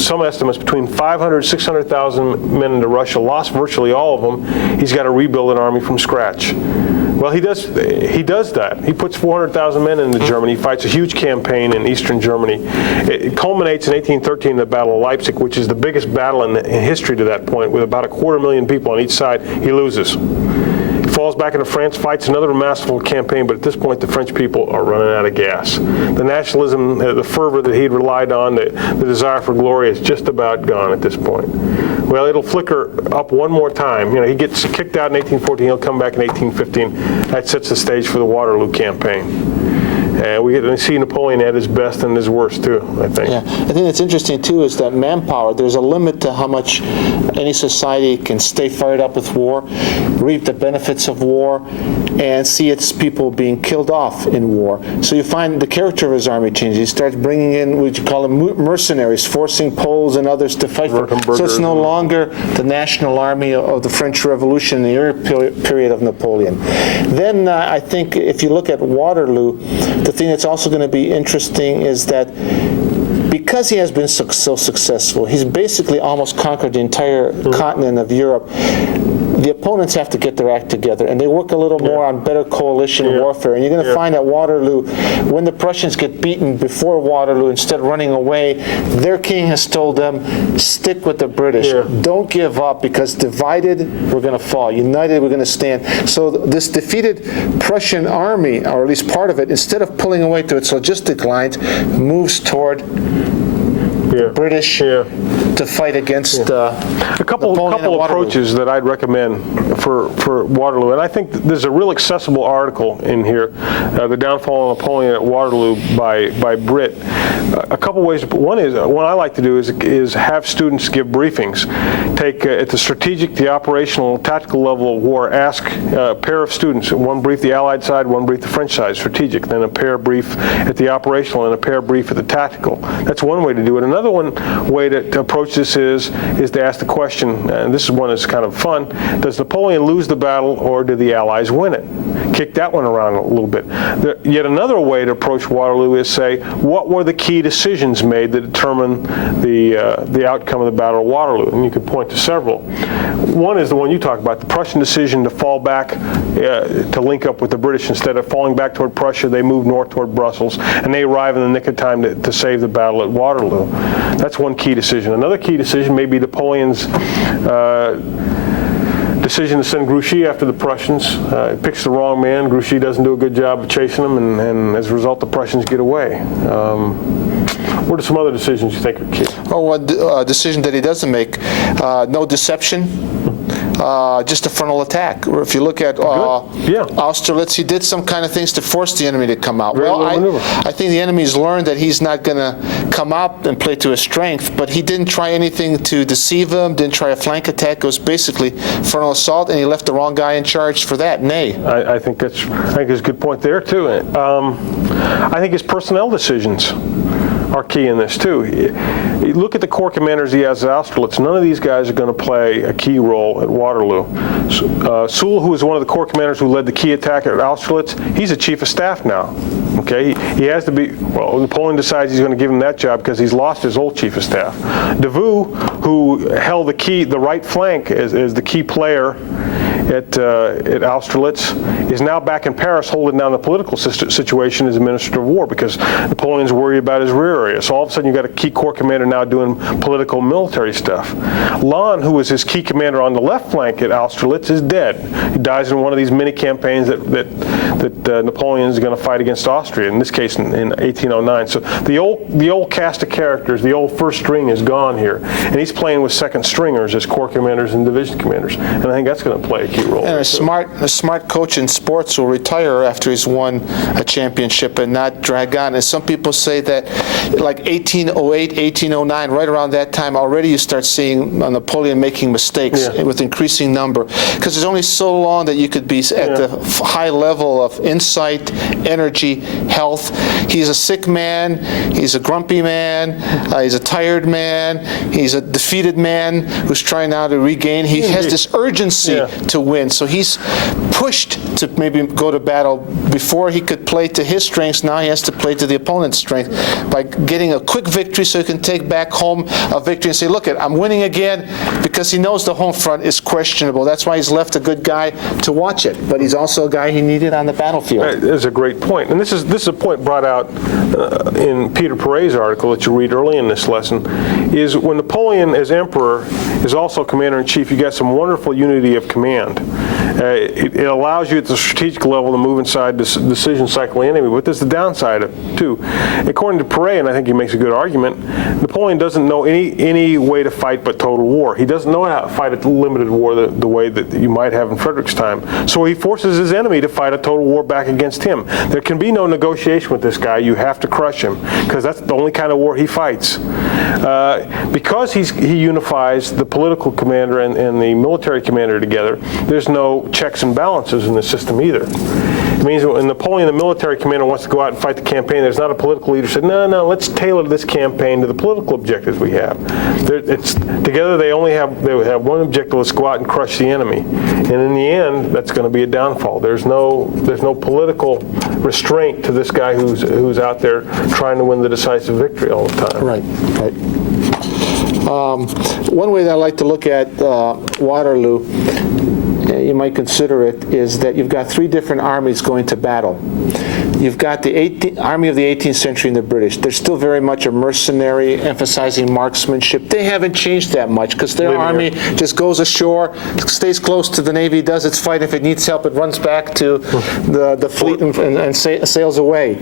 some estimates, between 500,000 600,000 men into Russia, lost virtually all of them. He's got to rebuild an army from scratch. Well, he does that. He puts 400,000 men into Germany. He fights a huge campaign in eastern Germany. It culminates in 1813 in the Battle of Leipzig, which is the biggest battle in history to that point, with about 250,000 people on each side. He loses. He falls back into France, fights another masterful campaign, but at this point the French people are running out of gas. The nationalism, the fervor that he'd relied on, the desire for glory is just about gone at this point. Well, it'll flicker up one more time. He gets kicked out in 1814, he'll come back in 1815. That sets the stage for the Waterloo campaign. we get to see Napoleon at his best and his worst too, I think. Yeah, I think that's interesting too is that manpower, there's a limit to how much any society can stay fired up with war, reap the benefits of war, and see its people being killed off in war. So you find the character of his army changes. He starts bringing in what you call them mercenaries, forcing Poles and others to fight for him. So it's no longer the national army of the French Revolution in the early period of Napoleon. Then I think if you look at Waterloo, the thing that's also going to be interesting is that because he has been so successful, he's basically almost conquered the entire continent of Europe. The opponents have to get their act together, and they work a little more on better coalition warfare. And you're going to find at Waterloo, when the Prussians get beaten before Waterloo, instead of running away, their king has told them, stick with the British. Don't give up, because divided, we're going to fall. United, we're going to stand. So this defeated Prussian army, or at least part of it, instead of pulling away to its logistic lines, moves toward British to fight against a couple approaches that I'd recommend for Waterloo, and I think there's a real accessible article in here, The Downfall of Napoleon at Waterloo by Britt. A couple ways. One I like to do is have students give briefings. Take at the strategic, the operational, tactical level of war, ask a pair of students, one brief the Allied side, one brief the French side, strategic, then a pair brief at the operational and a pair brief at the tactical. That's one way to do it. Another way to approach this is to ask the question, and this is one that's kind of fun, does Napoleon lose the battle or do the Allies win it? Kick that one around a little bit. Yet another way to approach Waterloo is say, what were the key decisions made that determine the outcome of the Battle of Waterloo? And you could point to several. One is the one you talked about, the Prussian decision to fall back to link up with the British. Instead of falling back toward Prussia, they move north toward Brussels, and they arrive in the nick of time to save the battle at Waterloo. That's one key decision. Another key decision may be Napoleon's decision to send Grouchy after the Prussians. Picks the wrong man. Grouchy doesn't do a good job of chasing them, and as a result, the Prussians get away. What are some other decisions you think are key? One decision that he doesn't make, no deception. Just a frontal attack. Or if you look at Austerlitz, he did some kind of things to force the enemy to come out. I think the enemy's learned that he's not going to come out and play to his strength, but he didn't try anything to deceive him, didn't try a flank attack. It was basically frontal assault, and he left the wrong guy in charge for that. I think there's a good point there, too. I think his personnel decisions are key in this too. You look at the corps commanders he has at Austerlitz. None of these guys are going to play a key role at Waterloo. Soule, who was one of the corps commanders who led the key attack at Austerlitz, he's a chief of staff now. Okay, he has to be. Well, Napoleon decides he's going to give him that job because he's lost his old chief of staff. Davout, who held the right flank as the key player at Austerlitz, is now back in Paris holding down the political situation as a minister of war because Napoleon's worried about his rear area. So all of a sudden you've got a key corps commander now doing political military stuff. Lannes, who was his key commander on the left flank at Austerlitz, is dead. He dies in one of these mini campaigns that Napoleon is going to fight against Austria, in this case in 1809. So the old cast of characters, the old first string is gone here. And he's playing with second stringers as corps commanders and division commanders. And I think that's going to play a key role. And a smart coach in sports will retire after he's won a championship and not drag on. And some people say that like 1808, 1809, right around that time, already you start seeing Napoleon making mistakes with increasing number. Because there's only so long that you could be at the high level of insight, energy, health. He's a sick man, he's a grumpy man, he's a tired man, he's a defeated man who's trying now to regain. He has this urgency to win. So he's pushed to maybe go to battle. Before he could play to his strengths, now he has to play to the opponent's strength by getting a quick victory so he can take back home a victory and say, look, I'm winning again, because he knows the home front is questionable. That's why he's left a good guy to watch it. But he's also a guy he needed on the battlefield. That's a great point. And this is a point brought out in Peter Perret's article that you read early in this lesson, is when Napoleon as emperor is also commander-in-chief, you got some wonderful unity of command. It allows you at the strategic level to move inside the decision cycle of the enemy, but there's the downside too. According to Perret, and I think he makes a good argument, Napoleon doesn't know any way to fight but total war. He doesn't know how to fight a limited war the way that you might have in Frederick's time. So he forces his enemy to fight a total war back against him. There can be no negotiation with this guy. You have to crush him, because that's the only kind of war he fights. Because he unifies the political commander and the military commander together, there's no checks and balances in the system either. It means when Napoleon, the military commander, wants to go out and fight the campaign, there's not a political leader who said, no, let's tailor this campaign to the political objectives we have. Together they have one objective: let's go out and crush the enemy. And in the end, that's going to be a downfall. There's no political restraint to this guy who's out there trying to win the decisive victory all the time. Right. One way that I like to look at Waterloo, you might consider it, is that you've got three different armies going to battle. You've got the army of the 18th century and the British. They're still very much a mercenary, emphasizing marksmanship. They haven't changed that much, because their army just goes ashore, stays close to the Navy, does its fight. If it needs help, it runs back to the fleet and sails away.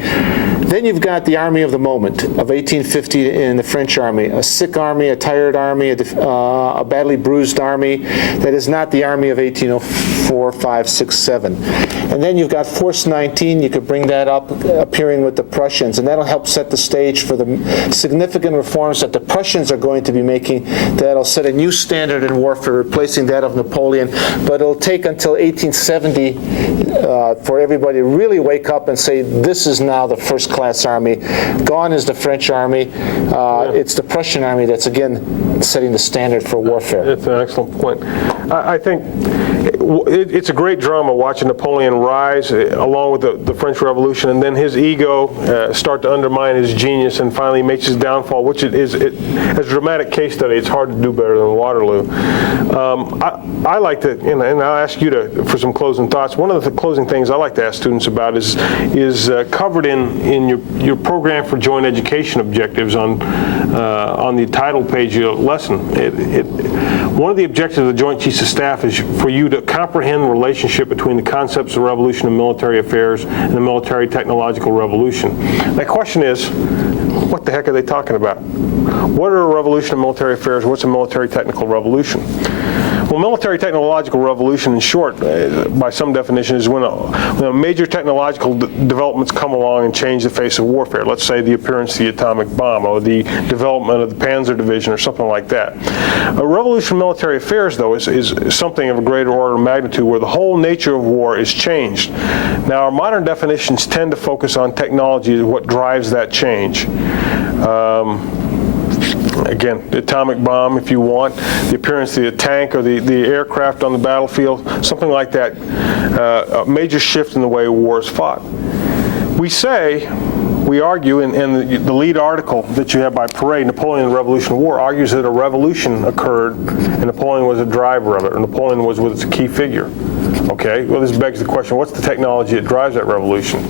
Then you've got the army of the moment of 1850 in the French army, a sick army, a tired army, a badly bruised army that is not the army of 1804, 5, 6, 7. And then you've got Force 19. You could bring that up, appearing with the Prussians, and that'll help set the stage for the significant reforms that the Prussians are going to be making that'll set a new standard in warfare, replacing that of Napoleon. But it'll take until 1870 for everybody to really wake up and say, this is now the first-class army. Gone is the French army. It's the Prussian army that's, again, setting the standard for warfare. That's an excellent point. I think it's a great drama watching Napoleon rise along with the French Revolution, and then his ego start to undermine his genius, and finally makes his downfall, which as a dramatic case study, it's hard to do better than Waterloo. I like to, and I'll ask you for some closing thoughts. One of the closing things I like to ask students about is covered in your program for joint education objectives on the title page of your lesson. One of the objectives of the Joint Chiefs of Staff is for you to comprehend the relationship between the concepts of revolution and military affairs and the military technological revolution. My question is, what the heck are they talking about? What are a revolution and military affairs? What's a military technical revolution? Well, military technological revolution, in short, by some definition, is when major technological developments come along and change the face of warfare. Let's say the appearance of the atomic bomb, or the development of the Panzer Division, or something like that. A revolution in military affairs, though, is something of a greater order of magnitude, where the whole nature of war is changed. Now, our modern definitions tend to focus on technology as what drives that change. Again, the atomic bomb, if you want, the appearance of the tank or the aircraft on the battlefield, something like that, a major shift in the way war is fought. We argue, and the lead article that you have by Perret, Napoleon and the Revolution War, argues that a revolution occurred and Napoleon was a driver of it, or Napoleon was a key figure. Okay, well, this begs the question, what's the technology that drives that revolution?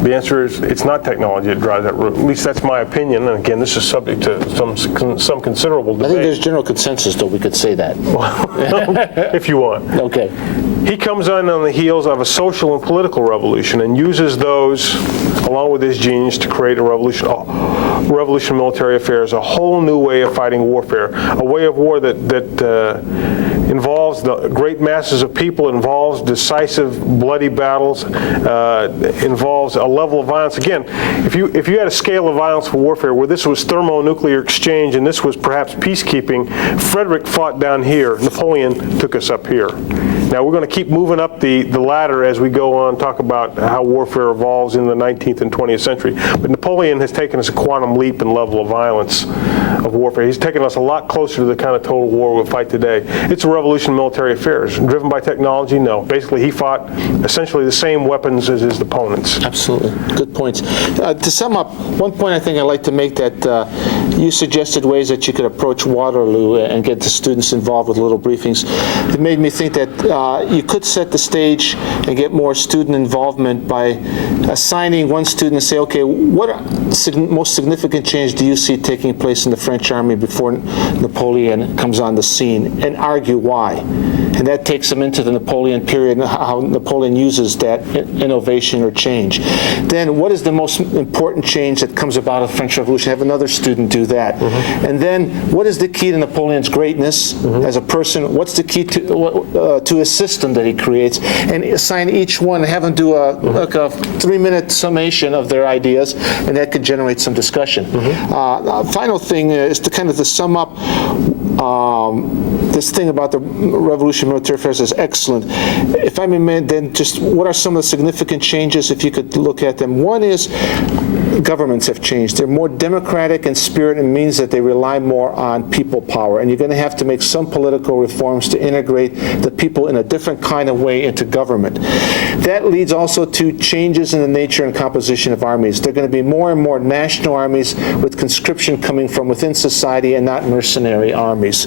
The answer is it's not technology that drives that. At least that's my opinion. And again, this is subject to some considerable debate. I think there's general consensus, though, we could say that. If you want. Okay. He comes on the heels of a social and political revolution and uses those, along with his genius, to create a revolution in military affairs, a whole new way of fighting warfare, a way of war that involves the great masses of people, involves decisive, bloody battles, involves a level of violence. Again, if you had a scale of violence for warfare where this was thermonuclear exchange and this was perhaps peacekeeping, Frederick fought down here, Napoleon took us up here. Now, we're going to keep moving up the ladder as we go on, talk about how warfare evolves in the 19th and 20th century. But Napoleon has taken us a quantum leap in level of violence of warfare. He's taken us a lot closer to the kind of total war we'll fight today. It's a revolution in military affairs. Driven by technology? No. Basically, he fought essentially the same weapons as his opponents. Absolutely. Good points. To sum up, one point I think I'd like to make, that you suggested ways that you could approach Waterloo and get the students involved with little briefings. It made me think that you could set the stage and get more student involvement by assigning one student and say, okay, what most significant change do you see taking place in the French army before Napoleon comes on the scene, and argue why. And that takes them into the Napoleon period and how Napoleon uses that innovation or change. Then what is the most important change that comes about of the French Revolution? Have another student do that. And then what is the key to Napoleon's greatness as a person? What's the key to his system that he creates? And assign each one, have them do a 3-minute summation of their ideas, and that could generate some discussion. Final thing is to kind of to sum up this thing about the Revolution military affairs is excellent. If I may, then just what are some of the significant changes, if you could look at them? One is governments have changed. They're more democratic in spirit, and means that they rely more on people power. And you're going to have to make some political reforms to integrate the people in a different kind of way into government. That leads also to changes in the nature and composition of armies. They're going to be more and more national armies with conscription coming from within society and not mercenary armies.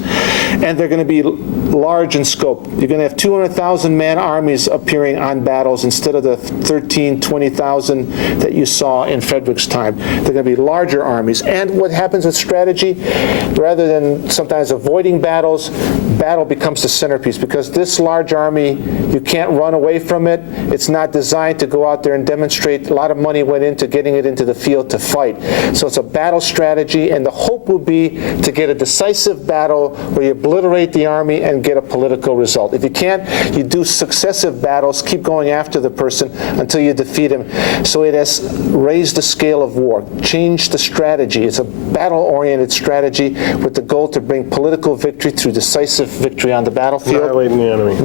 And they're going to be large in scope. You're going to have 200,000 man armies appearing on battles instead of the 13, 20,000 that you saw in Frederick's time. They're going to be larger armies. And what happens with strategy, rather than sometimes avoiding battles, battle becomes the centerpiece, because this large army, you can't run away from it. It's not designed to go out there and demonstrate. A lot of money went into getting it into the field to fight. So it's a battle strategy, and the hope will be to get a decisive battle where you obliterate the army and get a political result. If you can't, you do successive battles, keep going after the person until you defeat him. So it has raised the scale of war, changed the strategy. It's a battle-oriented strategy with the goal to bring political victory through decisive victory on the battlefield. Annihilating the enemy.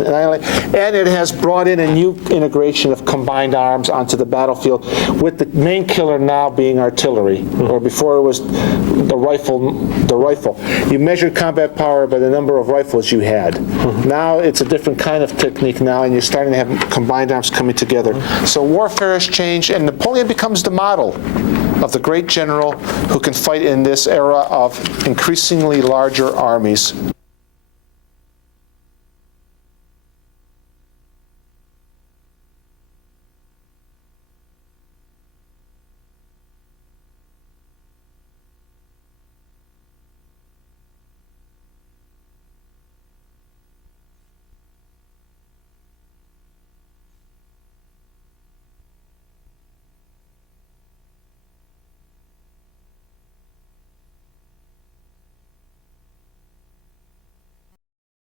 And it has brought in a new integration of combined arms onto the battlefield, with the main killer now being artillery, or before it was the rifle. You measured combat power by the number of rifles you had. Now it's a different kind of technique now, and you're starting to have combined arms coming together. So warfare has changed, and Napoleon becomes the model of the great general who can fight in this era of increasingly larger armies.